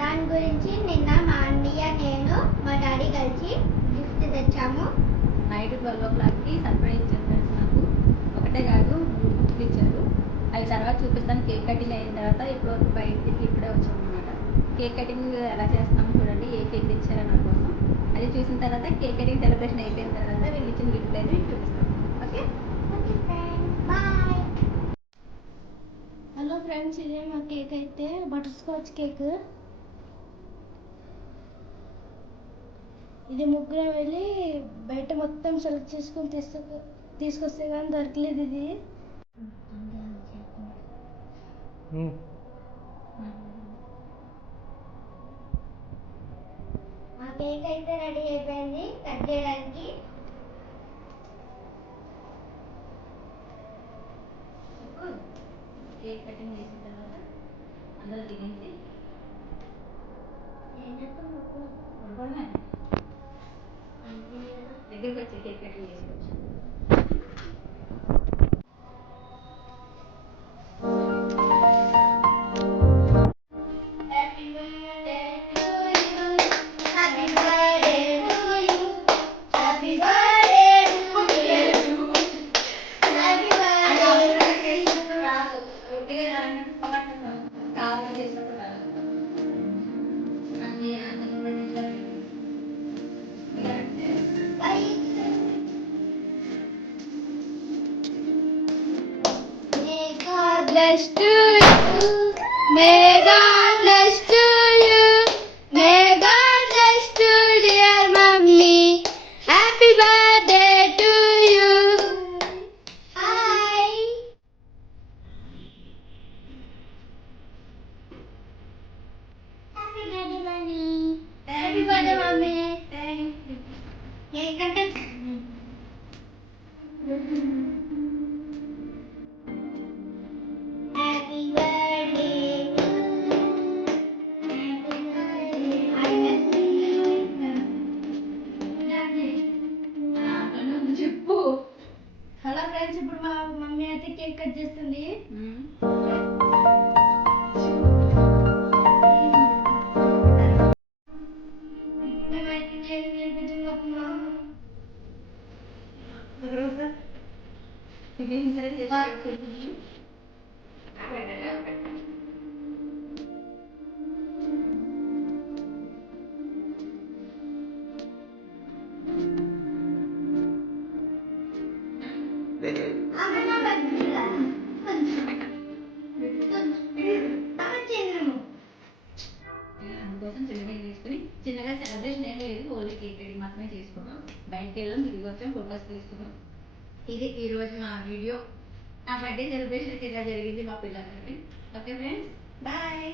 దాని గురించి నిన్న మా అన్నయ్య నేను మా డాడీ కలిసి గిఫ్ట్ తెచ్చాము. నైట్ 12 o'clockకి సర్ప్రైజ్ ఇచ్చారు ఫ్రెండ్స్. నాకు ఒకటే కాదు 3 గిఫ్ట్లు ఇచ్చారు. అవి తర్వాత చూపిస్తాను. కేక్ కటింగ్ అయిన తర్వాత ఇప్పుడు బయటికి ఇప్పుడే వచ్చాము అనమాట. కేక్ కటింగ్ ఎలా చేస్తాము చూడండి. ఏ కేక్ ఇచ్చారో నా కోసం అది చూసిన తర్వాత కేక్ కటింగ్ సెలబ్రేషన్ అయిపోయిన తర్వాత వీళ్ళు ఇచ్చిన గిఫ్ట్ అయితే మీకు చూపిస్తాను. Okay bye. హలో ఫ్రెండ్స్, ఇదే మా కేక్ అయితే బటర్ స్కాచ్ కేక్. ఇది ముగ్గురం వెళ్ళి బయట మొత్తం సెలెక్ట్ చేసుకొని తీసుకొస్తే కానీ దొరకలేదు ఇది. మా కేక్ అయితే రెడీ అయిపోయింది కట్ చేయడానికి. కేక్ కటింగ్ చేసిన తర్వాత అందరూ తినేసి దగ్గరికి వచ్చి కేక్ కటింగ్ చేసుకోవచ్చు. Bless to you, may God bless to you, may God bless to dear mommy, happy birthday to you. Hi. Happy birthday, mommy. Happy birthday mommy. Cake cutting. Happy birthday to you. చెప్పు. Hello friends, ఇప్పుడు మా మమ్మీ అయితే cake cut చేస్తుంది. మేమైతే కేక్ తినిపించుకుంటున్నాం. అందుకోసం చిన్నగా చేసుకుని చిన్నగా సెలబ్రేషన్ ఏం లేదు. ఓన్లీ కేక్ కటింగ్ మాత్రమే చేసుకున్నాం. బయటకు వెళ్ళాం, తిరిగి వచ్చాం, ఫోటోస్ తీసుకున్నాం. ఇది ఈరోజు మా వీడియో. నా బర్త్డే సెలబ్రేషన్ ఇలా జరిగింది మా పిల్లలకి. Okay friends, bye.